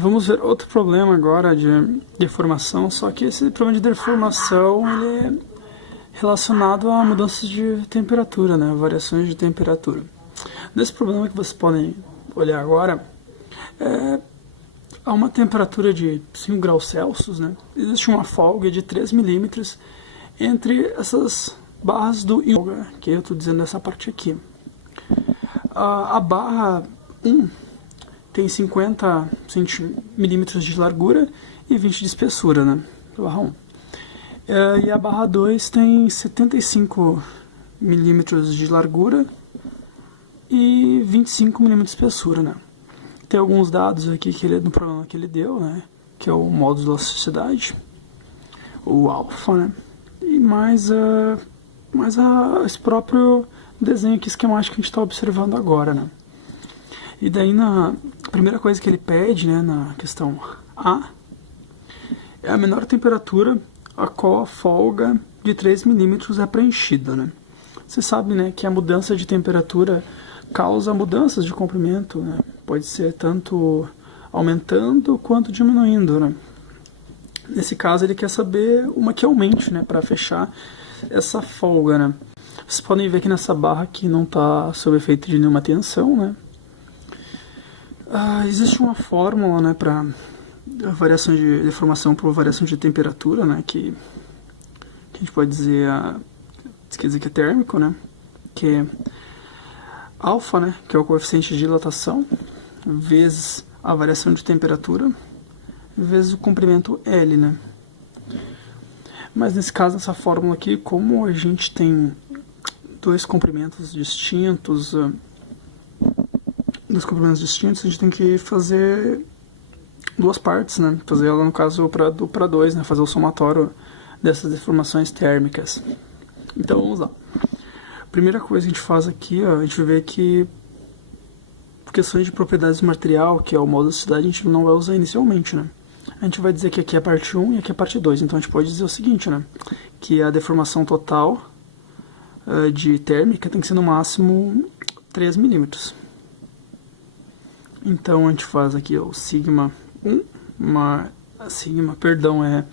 Vamos ver outro problema agora de deformação, só que esse problema de deformação ele é relacionado a mudanças de temperatura, né? Variações de temperatura. Nesse problema que vocês podem olhar agora, a uma temperatura de 5 graus Celsius, né? Existe uma folga de 3 milímetros entre essas barras do yoga, que eu estou dizendo nessa parte aqui. A barra 1 tem 50 milímetros de largura e 20 de espessura, né? Barra 1. E a barra 2 tem 75 milímetros de largura e 25 milímetros de espessura, né? Tem alguns dados aqui no problema que ele deu, né? Que é o módulo de elasticidade, o alfa, né? E mais esse próprio desenho aqui esquemático que a gente está observando agora, né? E daí, a primeira coisa que ele pede, né, na questão A, é a menor temperatura a qual a folga de 3 milímetros é preenchida, né? Você sabe, né, que a mudança de temperatura causa mudanças de comprimento, né? Pode ser tanto aumentando quanto diminuindo, né? Nesse caso, ele quer saber uma que aumente, né, para fechar essa folga, né? Vocês podem ver que nessa barra aqui não está sob efeito de nenhuma tensão, né? Existe uma fórmula, né, para variação de deformação por variação de temperatura, né, que a gente pode dizer, quer dizer que é térmico, né, que é alfa, né, que é o coeficiente de dilatação, vezes a variação de temperatura, vezes o comprimento L, né. Mas nesse caso, nessa fórmula aqui, como a gente tem dois comprimentos distintos, a gente tem que fazer duas partes, né? Fazer ela, no caso, para 2, né? Fazer o somatório dessas deformações térmicas. Então, vamos lá. A primeira coisa que a gente faz aqui, ó, a gente vê que questões de propriedades do material, que é o módulo de elasticidade, a gente não vai usar inicialmente, né? A gente vai dizer que aqui é a parte 1 e aqui é a parte 2. Então, a gente pode dizer o seguinte, né? Que a deformação total de térmica tem que ser no máximo 3 milímetros. Então a gente faz aqui o sigma 1, é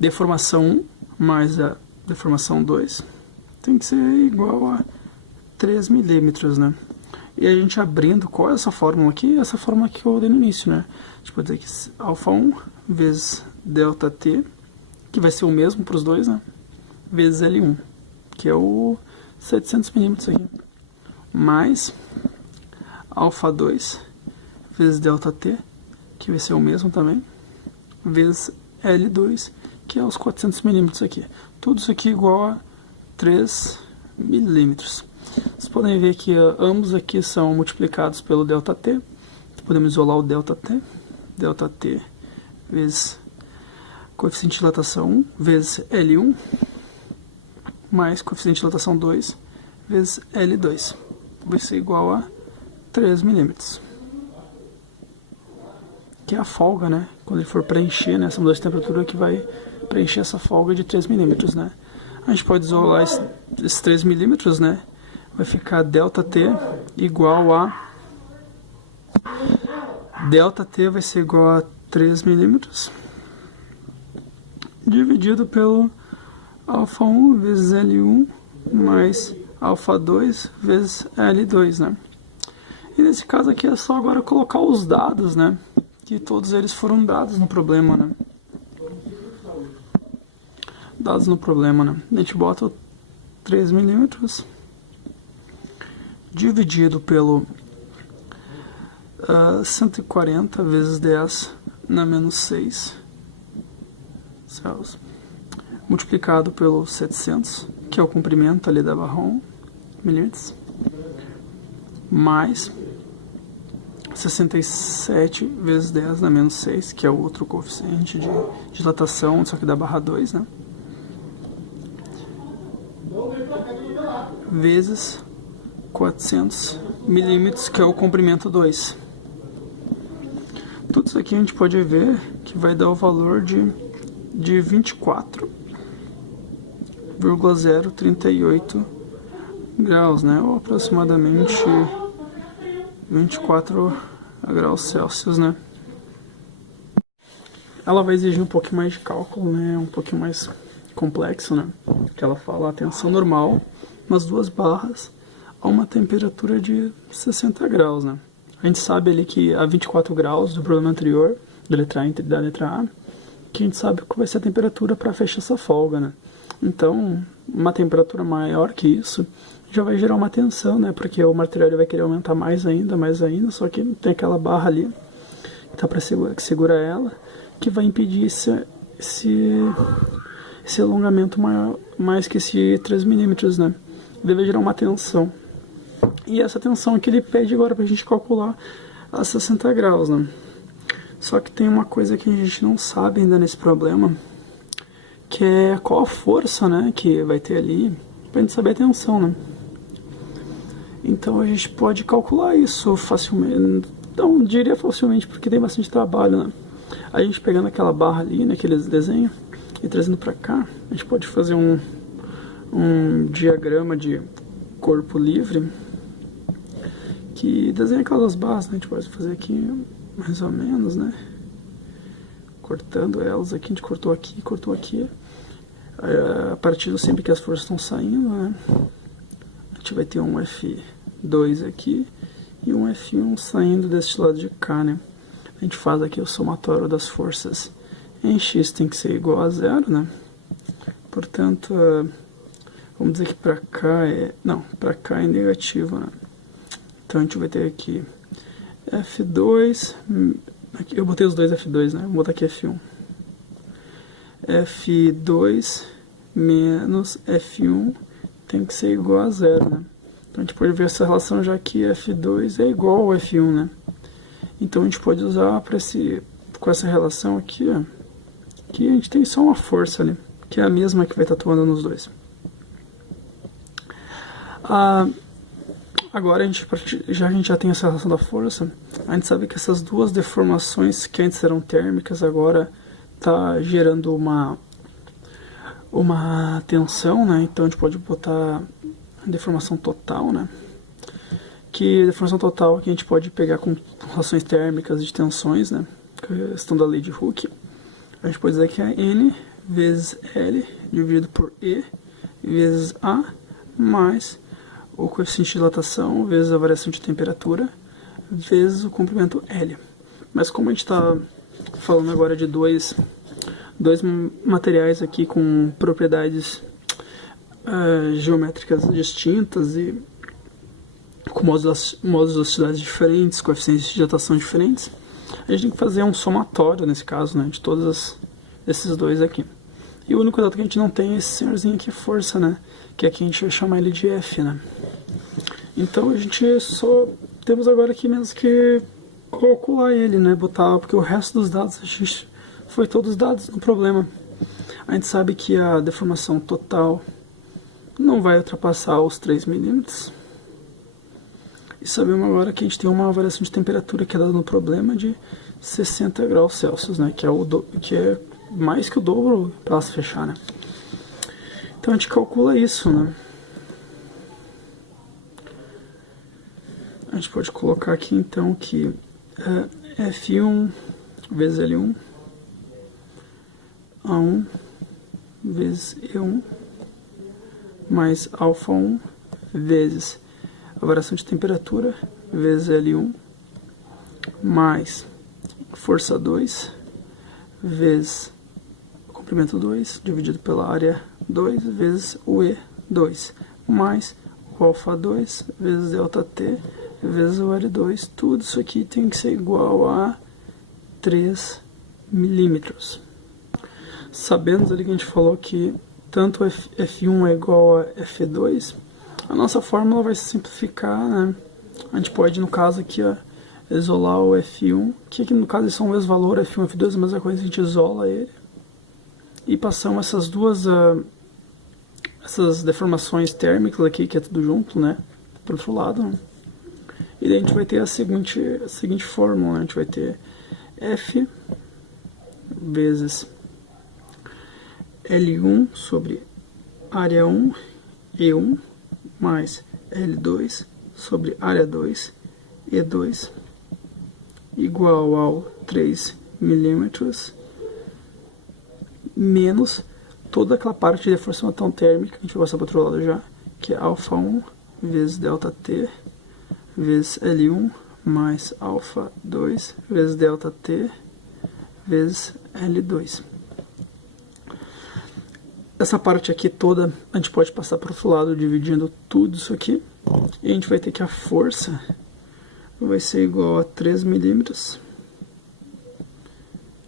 deformação 1 mais a deformação 2. Tem que ser igual a 3 milímetros, né? E a gente abrindo, qual é essa fórmula aqui? Essa fórmula que eu dei no início, né? A gente pode dizer que alfa 1 vezes delta T, que vai ser o mesmo para os dois, né? Vezes L1, que é o 700 milímetros aqui. Mais alfa 2 vezes delta T, que vai ser o mesmo também, vezes L2, que é os 400 milímetros aqui. Tudo isso aqui igual a 3 milímetros. Vocês podem ver que ambos aqui são multiplicados pelo delta T. Podemos isolar o delta T vezes coeficiente de dilatação 1 vezes L1, mais coeficiente de dilatação 2 vezes L2. Vai ser igual a 3 milímetros. Que é a folga, né? Quando ele for preencher, né? Essa mudança de temperatura que vai preencher essa folga de 3 milímetros, né? A gente pode isolar esses 3 milímetros, né? Vai ficar ΔT igual a... ΔT vai ser igual a 3 milímetros dividido pelo alfa 1 vezes L1 mais alfa 2 vezes L2, né? E nesse caso aqui é só agora colocar os dados, né? Que todos eles foram dados no problema, né? Dados no problema, né? A gente bota 3 milímetros dividido pelo 140 vezes 10 na menos 6 Celsius, multiplicado pelo 700, que é o comprimento ali da barra 1 milímetros, mais 67 vezes 10 na menos 6, que é o outro coeficiente de dilatação, só que da barra 2, né? Vezes 400 milímetros, que é o comprimento 2. Tudo isso aqui a gente pode ver que vai dar o valor de 24,038 graus, né? Ou aproximadamente 24 graus Celsius, né? Ela vai exigir um pouquinho mais de cálculo, né? Um pouquinho mais complexo, né? Que ela fala a tensão normal nas 2 barras a uma temperatura de 60 graus, né? A gente sabe ali que a 24 graus do problema anterior, da letra A, que a gente sabe qual vai ser a temperatura para fechar essa folga, né? Então, uma temperatura maior que isso já vai gerar uma tensão, né? Porque o martelário vai querer aumentar mais ainda, só que tem aquela barra ali que tá para segurar ela, que vai impedir esse alongamento maior, mais que esse 3 milímetros, né? Deve gerar uma tensão. E essa tensão que ele pede agora pra gente calcular a 60 graus, né? Só que tem uma coisa que a gente não sabe ainda nesse problema, que é qual a força, né, que vai ter ali, pra gente saber a tensão, né? Então a gente pode calcular isso facilmente, não diria facilmente porque tem bastante trabalho, né? A gente pegando aquela barra ali, naquele desenho, e trazendo pra cá, a gente pode fazer um diagrama de corpo livre, que desenha aquelas barras, né? A gente pode fazer aqui mais ou menos, né? Cortando elas aqui, a gente cortou aqui. A partir sempre que as forças estão saindo, né? A gente vai ter um F2 aqui e um F1 saindo deste lado de cá, né? A gente faz aqui o somatório das forças em X tem que ser igual a 0, né? Portanto, vamos dizer que para cá para cá é negativo, né? Então a gente vai ter aqui F2, aqui eu botei os dois F2, né? Vou botar aqui F1. F2 menos F1 tem que ser igual a 0, né? Então a gente pode ver essa relação já que F2 é igual ao F1, né? Então a gente pode usar com essa relação aqui, ó, que a gente tem só uma força ali, que é a mesma que vai estar atuando nos dois. Agora, já a gente já tem essa relação da força, a gente sabe que essas duas deformações que antes eram térmicas, agora tá gerando uma tensão, né? Então a gente pode botar deformação total, né? Que deformação total que a gente pode pegar com relações térmicas e de tensões, né? Questão da lei de Hooke. A gente pode dizer que é N vezes L dividido por E vezes A mais o coeficiente de dilatação vezes a variação de temperatura vezes o comprimento L. Mas como a gente está falando agora de dois materiais aqui com propriedades geométricas distintas e com modos de velocidade diferentes, coeficientes de dilatação diferentes, a gente tem que fazer um somatório nesse caso, né, de todos esses dois aqui. E o único dado que a gente não tem é esse senhorzinho aqui, força, né, que aqui a gente vai chamar ele de F, né. Então a gente só temos agora aqui mesmo que calcular ele, né, botar, porque o resto dos dados a gente foi todos dados no problema. A gente sabe que a deformação total não vai ultrapassar os 3 milímetros. E sabemos agora que a gente tem uma variação de temperatura que é dada no problema de 60 graus Celsius, né, que é mais que o dobro para ela se fechar, né. Então a gente calcula isso, né. A gente pode colocar aqui então que F1 vezes L1, A1 vezes E1, mais alfa 1 vezes a variação de temperatura vezes L1, mais força 2 vezes o comprimento 2 dividido pela área 2 vezes o E2, mais o alfa 2 vezes delta T vezes o L2. Tudo isso aqui tem que ser igual a 3 milímetros. Sabendo ali que a gente falou que tanto F1 é igual a F2, a nossa fórmula vai se simplificar, né? A gente pode, no caso aqui, ó, isolar o F1, que aqui no caso são o mesmo valor, F1 e F2, a mesma coisa, a gente isola ele. E passamos essas deformações térmicas aqui, que é tudo junto, né? Pro outro lado, né? E daí a gente vai ter a seguinte fórmula, né? A gente vai ter F vezes L1 sobre área 1, E1, mais L2 sobre área 2, E2, igual ao 3 milímetros menos toda aquela parte de deformação térmica, que a gente vai passar para o outro lado já, que é alfa 1 vezes delta T vezes L1 mais alfa 2 vezes delta T vezes L2. Essa parte aqui toda a gente pode passar para o outro lado dividindo tudo isso aqui. E a gente vai ter que a força vai ser igual a 3 milímetros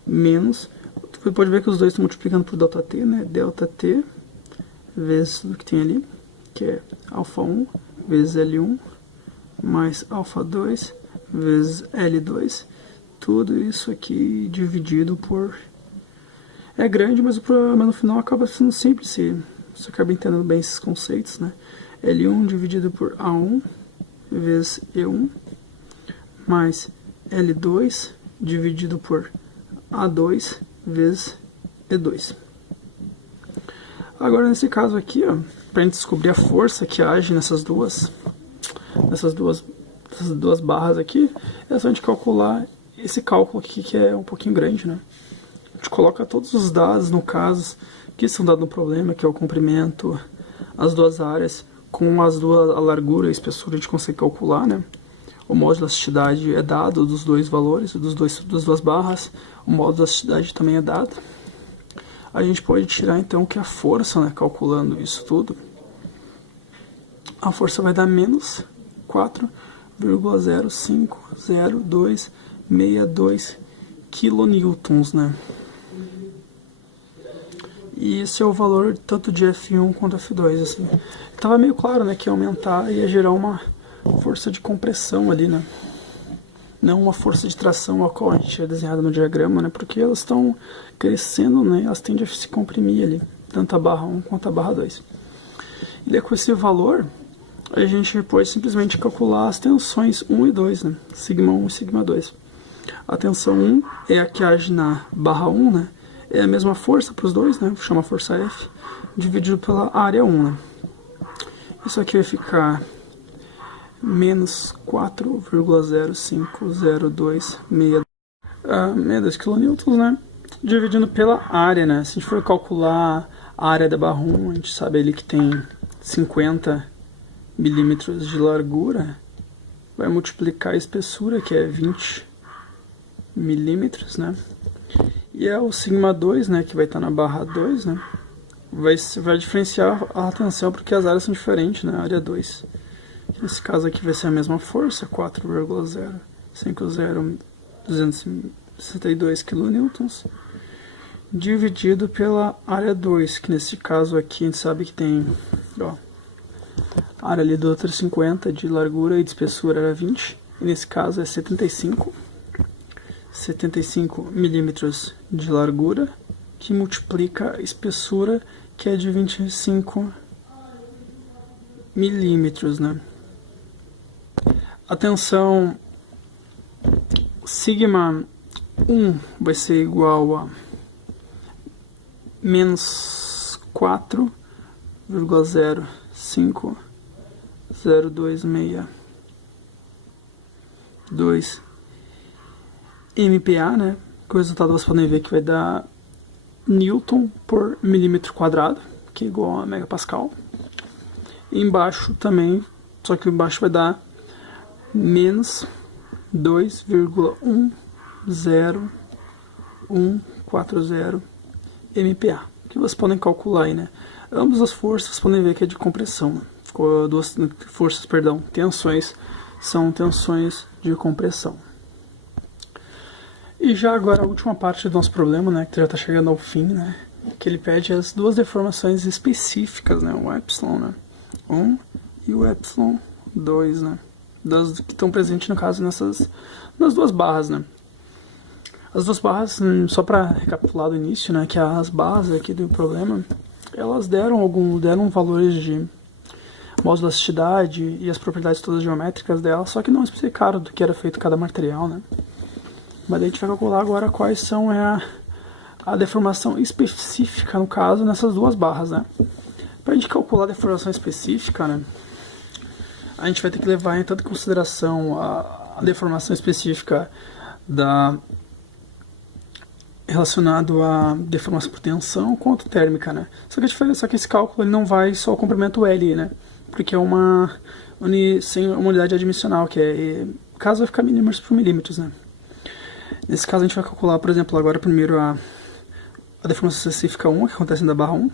menos... Você pode ver que os dois estão multiplicando por delta T, né? Delta T vezes o que tem ali, que é alfa 1 vezes L1 mais alfa 2 vezes L2. Tudo isso aqui dividido por... É grande, mas o problema no final acaba sendo simples, se você acaba entendendo bem esses conceitos, né? L1 dividido por A1 vezes E1 mais L2 dividido por A2 vezes E2. Agora, nesse caso aqui, para a gente descobrir a força que age nessas duas barras aqui, é só a gente calcular esse cálculo aqui, que é um pouquinho grande, né? A gente coloca todos os dados, no caso, que são dados no problema, que é o comprimento, as duas áreas, com a largura e a espessura a gente consegue calcular, né? O módulo de elasticidade é dado dos dois valores, das duas barras. O módulo de elasticidade também é dado. A gente pode tirar então que a força, né, calculando isso tudo, a força vai dar menos 4,0500262 kilonewtons, né? E esse é o valor tanto de F1 quanto F2, assim. Tava meio claro, né, que ia aumentar e ia gerar uma força de compressão ali, né? Não uma força de tração a qual a gente é desenhado no diagrama, né? Porque elas estão crescendo, né? Elas tendem a se comprimir ali, tanto a barra 1 quanto a barra 2. E daí, com esse valor, a gente pode simplesmente calcular as tensões 1 e 2, né? Sigma 1 e sigma 2. A tensão 1 é a que age na barra 1, né? É a mesma força para os dois, né? Chama força F, dividido pela área 1, né? Isso aqui vai ficar menos 4,05026 kilonewtons, né? Dividindo pela área, né? Se a gente for calcular a área da barra 1, a gente sabe ali que tem 50 milímetros de largura, vai multiplicar a espessura, que é 20 milímetros, né? E é o sigma 2, né, que vai estar na barra 2, né? Vai diferenciar a tensão porque as áreas são diferentes, né? A área 2. Nesse caso aqui vai ser a mesma força, 4,050262 kilonewtons, dividido pela área 2, que nesse caso aqui a gente sabe que tem, ó, a área ali do outro 50 de largura e de espessura era 20, e nesse caso é 75 milímetros de largura, que multiplica a espessura, que é de 25 milímetros, né? A tensão sigma 1 vai ser igual a menos 4,05026 MPa, né? Que o resultado vocês podem ver que vai dar Newton por milímetro quadrado, que é igual a megapascal. E embaixo também, só que embaixo vai dar menos 2,10140 MPa, que vocês podem calcular aí, né? Ambas as forças podem ver que é de compressão, né? Ficou duas forças, perdão, tensões, são tensões de compressão. E já agora a última parte do nosso problema, né, que já está chegando ao fim, né, que ele pede as duas deformações específicas, né, o epsilon, né, 1 e o epsilon 2, né, que estão presentes no caso nas duas barras, né. As duas barras, só para recapitular do início, né, que as barras aqui do problema, elas deram valores de módulo de elasticidade e as propriedades todas geométricas dela, só que não explicaram do que era feito cada material, né. Mas daí a gente vai calcular agora quais são a deformação específica, no caso, nessas duas barras, né? Para a gente calcular a deformação específica, né, a gente vai ter que levar em tanta consideração a deformação específica relacionado a deformação por tensão quanto térmica, né? Só que a diferença é que esse cálculo ele não vai só ao comprimento L, né? Porque é sem uma unidade adimensional, que o caso vai ficar milímetros por milímetros, né? Nesse caso a gente vai calcular, por exemplo, agora primeiro a deformação específica 1, que acontece na barra 1,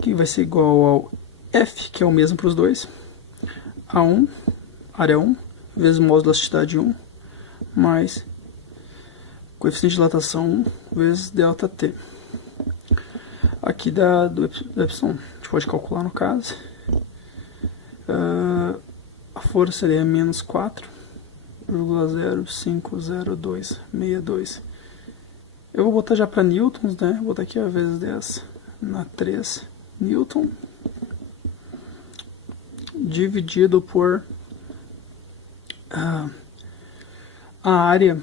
que vai ser igual ao F, que é o mesmo para os dois, A1, área 1, vezes módulo de elasticidade 1, mais coeficiente de dilatação 1 vezes ΔT. Aqui do epsilon, a gente pode calcular no caso. A força seria menos 4,0500262. Eu vou botar já para newtons, né? Vou botar aqui a vezes 10 na 3 newton, dividido por a área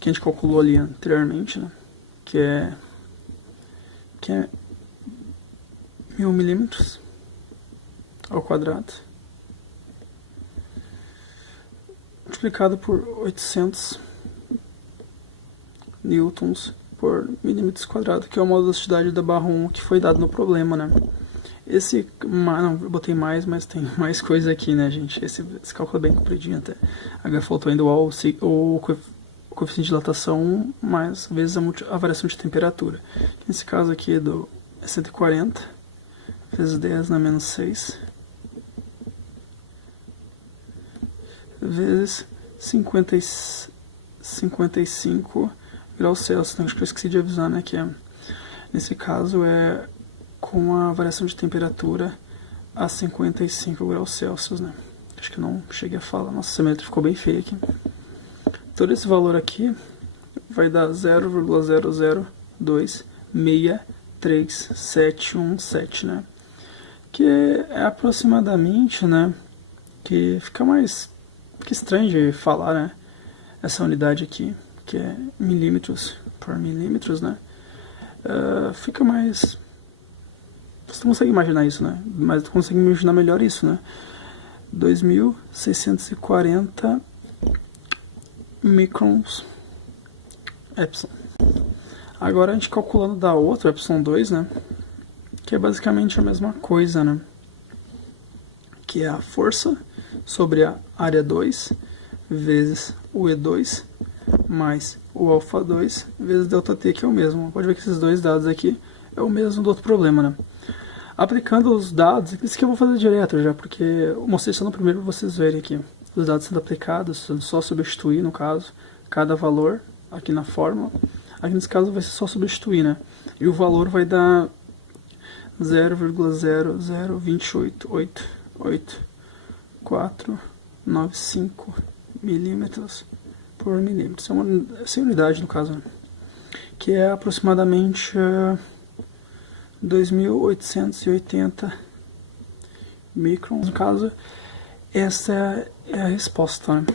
que a gente calculou ali anteriormente, né? que é 1000 milímetros ao quadrado, multiplicado por 800 newtons por milímetros quadrado, que é o módulo de elasticidade da barra 1 que foi dado no problema, né? Não, eu botei mais, mas tem mais coisa aqui, né, gente? Esse cálculo é bem compridinho até. Agora faltou ainda o coeficiente de dilatação mais vezes a variação de temperatura. Nesse caso aqui é 140 vezes 10 na menos 6 vezes 55 graus Celsius. Então, acho que eu esqueci de avisar, né, que nesse caso é com a variação de temperatura a 55 graus Celsius, né? Acho que eu não cheguei a falar. Nossa, essa letra ficou bem feia aqui. Todo esse valor aqui vai dar 0,00263717, né? Que é aproximadamente, né? Que fica estranho de falar, né? Essa unidade aqui, que é milímetros por milímetros, né? Fica mais... Você consegue imaginar isso, né? Mas tu consegue imaginar melhor isso, né? 2640 microns epsilon. Agora a gente calculando da outra, epsilon 2, né? Que é basicamente a mesma coisa, né? Que é a força sobre a área 2 vezes o E2 mais o alfa 2 vezes ΔT, que é o mesmo. Pode ver que esses dois dados aqui é o mesmo do outro problema, né? Aplicando os dados, isso que eu vou fazer direto já, porque eu mostrei só no primeiro para vocês verem aqui. Os dados sendo aplicados, só substituir, no caso, cada valor aqui na fórmula. Aqui nesse caso vai ser só substituir, né? E o valor vai dar 0,0028895 milímetros por milímetro. Essa é uma unidade, no caso, né? Que é aproximadamente 2880 microns. No caso, essa é a resposta, né,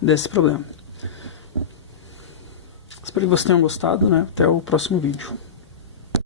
desse problema. Espero que vocês tenham gostado, né? Até o próximo vídeo.